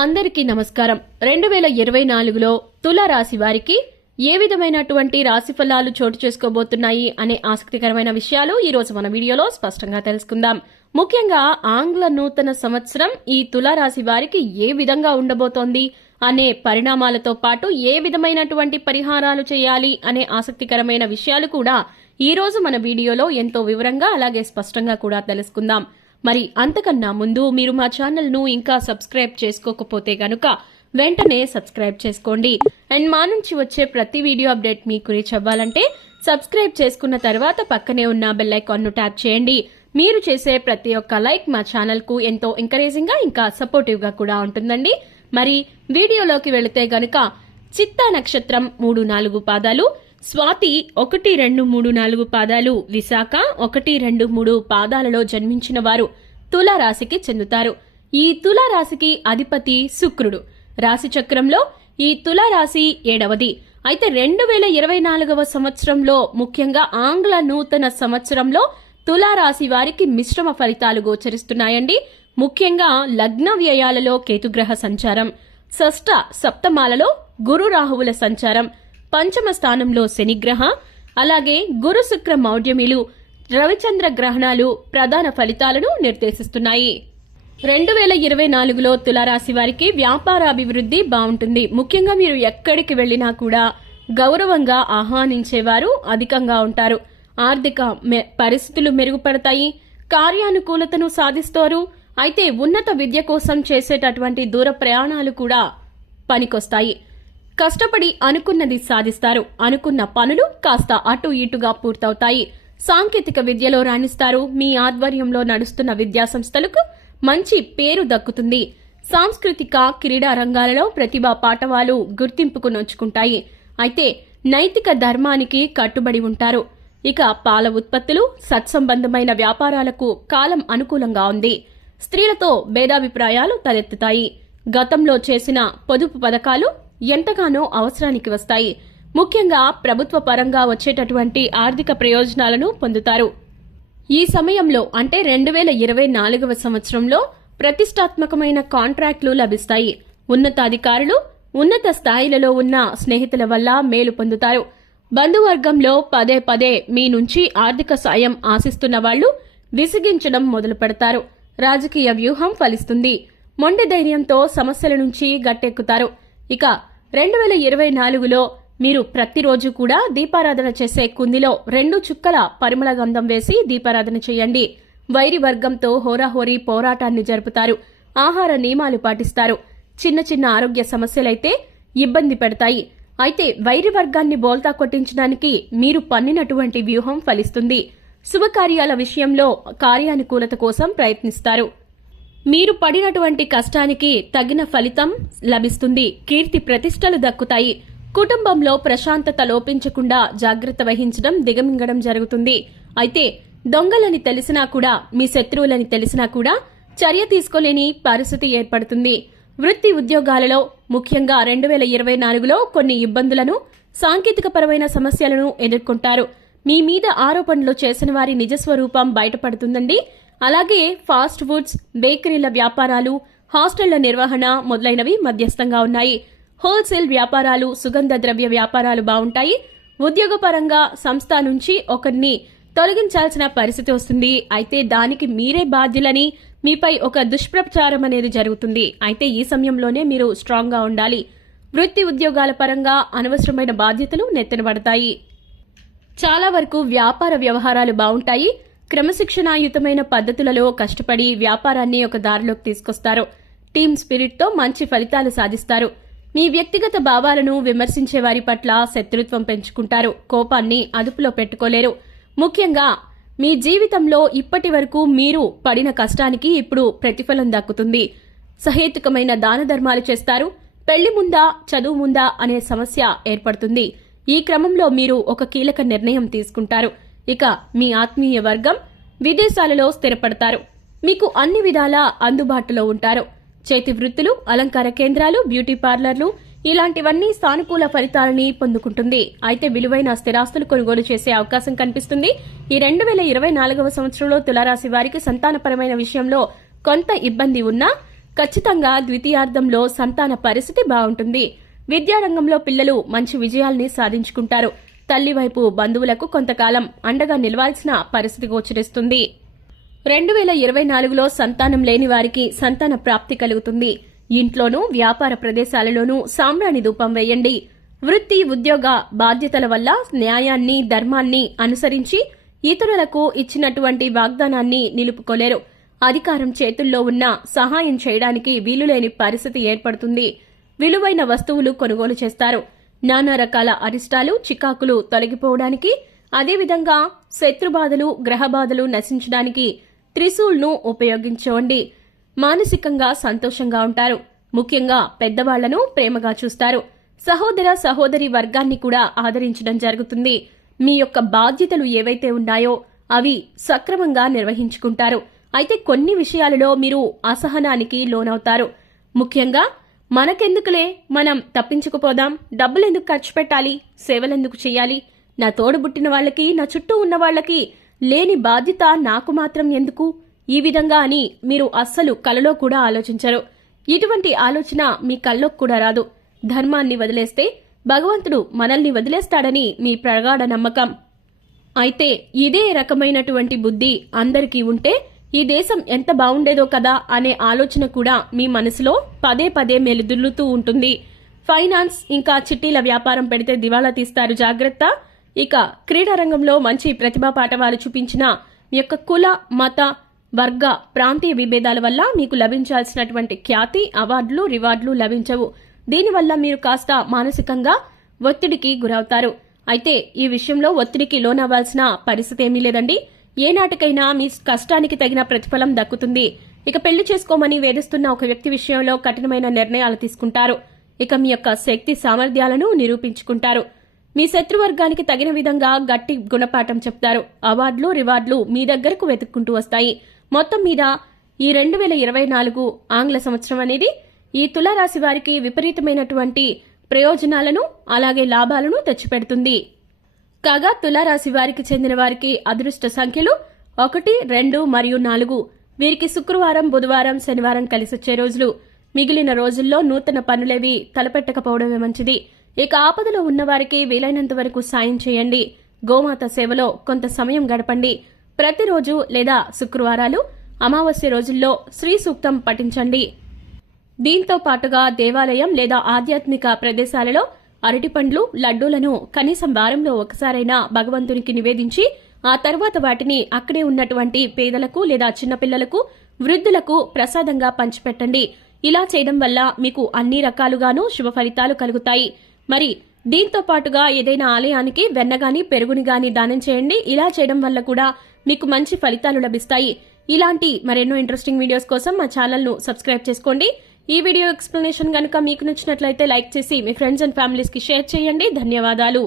అందరికీ నమస్కారం. 2024లో తులారాశి వారికి ఏ విధమైనటువంటి రాశి ఫలాలు చోటు చేసుకోబోతున్నాయి అనే ఆసక్తికరమైన విషయాలు ఈ రోజు మన వీడియోలో స్పష్టంగా తెలుసుకుందాం. ముఖ్యంగా ఆంగ్ల నూతన సంవత్సరం ఈ తులారాశి వారికి ఏ విధంగా ఉండబోతోంది అనే పరిణామాలతో పాటు ఏ విధమైనటువంటి పరిహారాలు చేయాలి అనే ఆసక్తికరమైన విషయాలు కూడా ఈ రోజు మన వీడియోలో ఎంతో వివరంగా అలాగే స్పష్టంగా కూడా తెలుసుకుందాం. మరి అంతకన్నా ముందు మీరు మా ఛానల్ ను ఇంకా సబ్స్క్రైబ్ చేసుకోకపోతే గనుక వెంటనే సబ్స్క్రైబ్ చేసుకోండి. అండ్ మా నుంచి వచ్చే ప్రతి వీడియో అప్డేట్ మీకు రీచ్ అవ్వాలంటే సబ్స్క్రైబ్ చేసుకున్న తర్వాత పక్కనే ఉన్న బెల్ ఐకాన్ ను ట్యాప్ చేయండి. మీరు చేసే ప్రతి ఒక్క లైక్ మా ఛానల్ కు ఎంతో ఎంకరేజింగ్ గా ఇంకా సపోర్టివ్ గా కూడా ఉంటుందండి. మరి వీడియోలోకి వెళితే గనుక చిత్తా నక్షత్రం 3-4 పాదాలు, స్వాతి 1-2-3-4 పాదాలు, విశాఖ 1-2-3 పాదాలలో జన్మించిన వారు తులారాశికి చెందుతారు. ఈ తులారాశికి అధిపతి శుక్రుడు. రాశి చక్రంలో ఈ తులారాశి 7వది. అయితే 2024వ సంవత్సరంలో ముఖ్యంగా ఆంగ్ల నూతన సంవత్సరంలో తులారాశి వారికి మిశ్రమ ఫలితాలు గోచరిస్తున్నాయండి. ముఖ్యంగా లగ్న వ్యయాలలో కేతుగ్రహ సంచారం, షష్ఠ సప్తమాలలో గురు రాహువుల సంచారం, పంచమ స్థానంలో శనిగ్రహ, అలాగే గురు శుక్ర మౌఢ్యమిలు, రవిచంద్ర గ్రహణాలు ప్రధాన ఫలితాలను నిర్దేశిస్తున్నాయి. 2024లో తులారాశి వారికి వ్యాపారాభివృద్ధి బాగుంటుంది. ముఖ్యంగా మీరు ఎక్కడికి వెళ్లినా కూడా గౌరవంగా ఆహ్వానించేవారు అధికంగా ఉంటారు. ఆర్థిక పరిస్థితులు మెరుగుపడతాయి. కార్యానుకూలతను సాధిస్తారు. అయితే ఉన్నత విద్య కోసం చేసేటటువంటి దూర ప్రయాణాలు కూడా పనికొస్తాయి. కష్టపడి అనుకున్నది సాధిస్తారు. అనుకున్న పనులు కాస్త అటు ఇటుగా పూర్తవుతాయి. సాంకేతిక విద్యలో రాణిస్తారు. మీ ఆధ్వర్యంలో నడుస్తున్న విద్యాసంస్థలకు మంచి పేరు దక్కుతుంది. సాంస్కృతిక క్రీడా రంగాలలో ప్రతిభా పాటవాలు గుర్తింపుకు నోచుకుంటాయి. అయితే నైతిక ధర్మానికి కట్టుబడి ఉంటారు. ఇక పాల ఉత్పత్తులు, సత్సంబంధమైన వ్యాపారాలకు కాలం అనుకూలంగా ఉంది. స్త్రీలతో భేదాభిప్రాయాలు తలెత్తుతాయి. గతంలో చేసిన పొదుపు పథకాలు ఎంతగానో అవసరానికి వస్తాయి. ముఖ్యంగా ప్రభుత్వ పరంగా వచ్చేటటువంటి ఆర్థిక ప్రయోజనాలను పొందుతారు. ఈ సమయంలో అంటే 2024వ సంవత్సరంలో ప్రతిష్టాత్మకమైన కాంట్రాక్టులు లభిస్తాయి. ఉన్నతాధికారులు, ఉన్నత స్థాయిలలో ఉన్న స్నేహితుల వల్ల మేలు పొందుతారు. బంధువర్గంలో పదే పదే మీ నుంచి ఆర్థిక సాయం ఆశిస్తున్న వాళ్లు విసిగించడం మొదలు పెడతారు. రాజకీయ వ్యూహం ఫలిస్తుంది. మొండి ధైర్యంతో సమస్యల నుంచి గట్టెక్కుతారు. ఇక 2024లో మీరు ప్రతిరోజు కూడా దీపారాధన చేసే కుందిలో 2 చుక్కల పరిమళ గంధం వేసి దీపారాధన చేయండి. వైరి వర్గంతో హోరాహోరీ పోరాటాన్ని జరుపుతారు. ఆహార నియమాలు పాటిస్తారు. చిన్న చిన్న ఆరోగ్య సమస్యలైతే ఇబ్బంది పెడతాయి. అయితే వైరి వర్గాన్ని బోల్తా కొట్టించడానికి మీరు పన్నినటువంటి వ్యూహం ఫలిస్తుంది. శుభకార్యాల విషయంలో కార్యానుకూలత కోసం ప్రయత్నిస్తారు. మీరు పడినటువంటి కష్టానికి తగిన ఫలితం లభిస్తుంది. కీర్తి ప్రతిష్టలు దక్కుతాయి. కుటుంబంలో ప్రశాంతత లోపించకుండా జాగ్రత్త వహించడం దిగమింగడం జరుగుతుంది. అయితే దొంగలని తెలిసినా కూడా, మీ శత్రువులని తెలిసినా కూడా చర్య తీసుకోలేని పరిస్థితి ఏర్పడుతుంది. వృత్తి ఉద్యోగాలలో ముఖ్యంగా 2024లో కొన్ని ఇబ్బందులను, సాంకేతికపరమైన సమస్యలను ఎదుర్కొంటారు. మీ మీద ఆరోపణలు చేసిన వారి నిజస్వరూపం బయటపడుతుందండి. అలాగే ఫాస్ట్ ఫుడ్స్, బేకరీల వ్యాపారాలు, హాస్టళ్ల నిర్వహణ మొదలైనవి మధ్యస్థంగా ఉన్నాయి. హోల్సేల్ వ్యాపారాలు, సుగంధ ద్రవ్య వ్యాపారాలు బాగుంటాయి. ఉద్యోగపరంగా సంస్థ నుంచి ఒకరిని తొలగించాల్సిన పరిస్థితి వస్తుంది. అయితే దానికి మీరే బాధ్యులని, మీపై ఒక దుష్ప్రచారం అనేది జరుగుతుంది. అయితే ఈ సమయంలోనే మీరు స్ట్రాంగ్ గా ఉండాలి. వృత్తి ఉద్యోగాల పరంగా అనవసరమైన బాధ్యతలు నెత్తినబడతాయి. చాలా వరకు వ్యాపార వ్యవహారాలు బాగుంటాయి. క్రమశిక్షణాయుతమైన పద్ధతులలో కష్టపడి వ్యాపారాన్ని ఒక దారిలోకి తీసుకొస్తారు. టీమ్ స్పిరిట్ తో మంచి ఫలితాలు సాధిస్తారు. మీ వ్యక్తిగత భావాలను విమర్శించే వారి పట్ల శత్రుత్వం పెంచుకుంటారు. కోపాన్ని అదుపులో పెట్టుకోలేరు. ముఖ్యంగా మీ జీవితంలో ఇప్పటి వరకు మీరు పడిన కష్టానికి ఇప్పుడు ప్రతిఫలం దక్కుతుంది. సహేతుకమైన దాన ధర్మాలు చేస్తారు. పెళ్లి ముందా, చదువు ముందా అనే సమస్య ఏర్పడుతుంది. ఈ క్రమంలో మీరు ఒక కీలక నిర్ణయం తీసుకుంటారు. ఇక మీ ఆత్మీయ వర్గం విదేశాలలో స్థిరపడతారు. మీకు అన్ని విధాలా అందుబాటులో ఉంటారు. చేతి వృత్తులు, అలంకార కేంద్రాలు, బ్యూటీ పార్లర్లు ఇలాంటివన్నీ సానుకూల ఫలితాలని పొందుకుంటుంది. అయితే విలువైన స్థిరాస్తులు కొనుగోలు చేసే అవకాశం కనిపిస్తుంది. ఈ 2024వ సంవత్సరంలో తులారాశి వారికి సంతానపరమైన విషయంలో కొంత ఇబ్బంది ఉన్నా ఖచ్చితంగా ద్వితీయార్థంలో సంతాన పరిస్థితి బాగుంటుంది. విద్యారంగంలో పిల్లలు మంచి విజయాల్ని సాధించుకుంటారు. తల్లి వైపు బంధువులకు కొంతకాలం అండగా నిలవాల్సిన పరిస్థితి గోచరిస్తుంది. 2024లో సంతానం లేని వారికి సంతాన ప్రాప్తి కలుగుతుంది. ఇంట్లోనూ వ్యాపార ప్రదేశాలలోనూ సాంబ్రాణి ధూపం వేయండి. వృత్తి ఉద్యోగ బాధ్యతల వల్ల న్యాయాన్ని ధర్మాన్ని అనుసరించి ఇతరులకు ఇచ్చినటువంటి వాగ్దానాన్ని నిలుపుకోలేరు. అధికారం చేతుల్లో ఉన్న సహాయం చేయడానికి వీలులేని పరిస్థితి ఏర్పడుతుంది. విలువైన వస్తువులు కొనుగోలు చేస్తారు. నానా రకాల అరిష్టాలు చికాకులు తొలగిపోవడానికి, అదేవిధంగా శత్రుబాధలు గ్రహబాధలు నశించడానికి త్రిశూల్ను ఉపయోగించండి. మానసికంగా సంతోషంగా ఉంటారు. ముఖ్యంగా పెద్దవాళ్లను ప్రేమగా చూస్తారు. సహోదర సహోదరి వర్గాన్ని కూడా ఆదరించడం జరుగుతుంది. మీ యొక్క బాధ్యతలు ఏవైతే ఉన్నాయో అవి సక్రమంగా నిర్వహించుకుంటారు. అయితే కొన్ని విషయాలలో మీరు అసహనానికి లోనవుతారు. ముఖ్యంగా మనకెందుకులే, మనం తప్పించుకుపోదాం, డబ్బులెందుకు ఖర్చు పెట్టాలి, సేవలెందుకు చెయ్యాలి, నా తోడుబుట్టిన వాళ్లకి నా చుట్టూ ఉన్న వాళ్లకి లేని బాధ్యత నాకు మాత్రం ఎందుకు, ఈ విధంగా అని మీరు అస్సలు కలలో కూడా ఆలోచించరు. ఇటువంటి ఆలోచన మీ కల్లోకి కూడా రాదు. ధర్మాన్ని వదిలేస్తే భగవంతుడు మనల్ని వదిలేస్తాడని మీ ప్రగాఢ నమ్మకం. అయితే ఇదే రకమైనటువంటి బుద్ధి అందరికీ ఉంటే ఈ దేశం ఎంత బావుండేదో కదా అనే ఆలోచన కూడా మీ మనసులో పదే పదే మెలుదుల్లుతూ ఉంటుంది. ఫైనాన్స్ ఇంకా చిట్టీల వ్యాపారం పెడితే దివాళా తీస్తారు, జాగ్రత్త. ఇక క్రీడారంగంలో మంచి ప్రతిభా పాఠవాలు చూపించిన మీ యొక్క కుల మత వర్గ ప్రాంతీయ విభేదాల వల్ల మీకు లభించాల్సినటువంటి ఖ్యాతి అవార్డులు రివార్డులు లభించవు. దీనివల్ల మీరు కాస్త మానసికంగా ఒత్తిడికి గురవుతారు. అయితే ఈ విషయంలో ఒత్తిడికి లోనవ్వాల్సిన పరిస్థితి ఏమీ లేదండి. ఏనాటికైనా మీ కష్టానికి తగిన ప్రతిఫలం దక్కుతుంది. ఇక పెళ్లి చేసుకోమని వేధిస్తున్న ఒక వ్యక్తి విషయంలో కఠినమైన నిర్ణయాలు తీసుకుంటారు. ఇక మీ యొక్క శక్తి సామర్థ్యాలను నిరూపించుకుంటారు. మీ శత్రువర్గానికి తగిన విధంగా గట్టి గుణపాఠం చెప్తారు. అవార్డులు రివార్డులు మీ దగ్గరకు వెతుక్కుంటూ వస్తాయి. మొత్తం మీద ఈ 2024 ఆంగ్ల సంవత్సరం అనేది ఈ తులారాశి వారికి విపరీతమైనటువంటి ప్రయోజనాలను అలాగే లాభాలను తెచ్చిపెడుతుంది. కాగా తులారాశి వారికి చెందిన వారికి అదృష్ట సంఖ్యలు 1, 2 మరియు 4. వీరికి శుక్రవారం బుధవారం శనివారం కలిసొచ్చే రోజులు. మిగిలిన రోజుల్లో నూతన పనులేవి తలపెట్టకపోవడమే మంచిది. ఇక ఆపదలో ఉన్నవారికి వీలైనంత వరకు సాయం చేయండి. గోమాత సేవలో కొంత సమయం గడపండి. ప్రతిరోజు లేదా శుక్రవారాలు అమావాస్య రోజుల్లో శ్రీ సూక్తం పఠించండి. దీంతో పాటుగా దేవాలయం లేదా ఆధ్యాత్మిక ప్రదేశాలలో అరటిపండ్లు లడ్డూలను కనీసం వారంలో ఒకసారైనా భగవంతునికి నివేదించి ఆ తర్వాత వాటిని అక్కడే ఉన్నటువంటి పేదలకు లేదా చిన్నపిల్లలకు వృద్ధులకు ప్రసాదంగా పంచిపెట్టండి. ఇలా చేయడం వల్ల మీకు అన్ని రకాలుగానూ శుభ ఫలితాలు కలుగుతాయి. మరి దీంతో పాటుగా ఏదైనా ఆలయానికి వెన్నగాని పెరుగుని గాని దానం చేయండి. ఇలా చేయడం వల్ల కూడా మీకు మంచి ఫలితాలు లభిస్తాయి. ఇలాంటి మరెన్నో ఇంట్రెస్టింగ్ వీడియోస్ కోసం మా ఛానల్ను సబ్స్క్రైబ్ చేసుకోండి. ఈ వీడియో ఎక్స్ప్లెనేషన్ గనుక మీకు నచ్చినట్లయితే లైక్ చేసి మీ ఫ్రెండ్స్ అండ్ ఫ్యామిలీస్కి షేర్ చేయండి. ధన్యవాదాలు.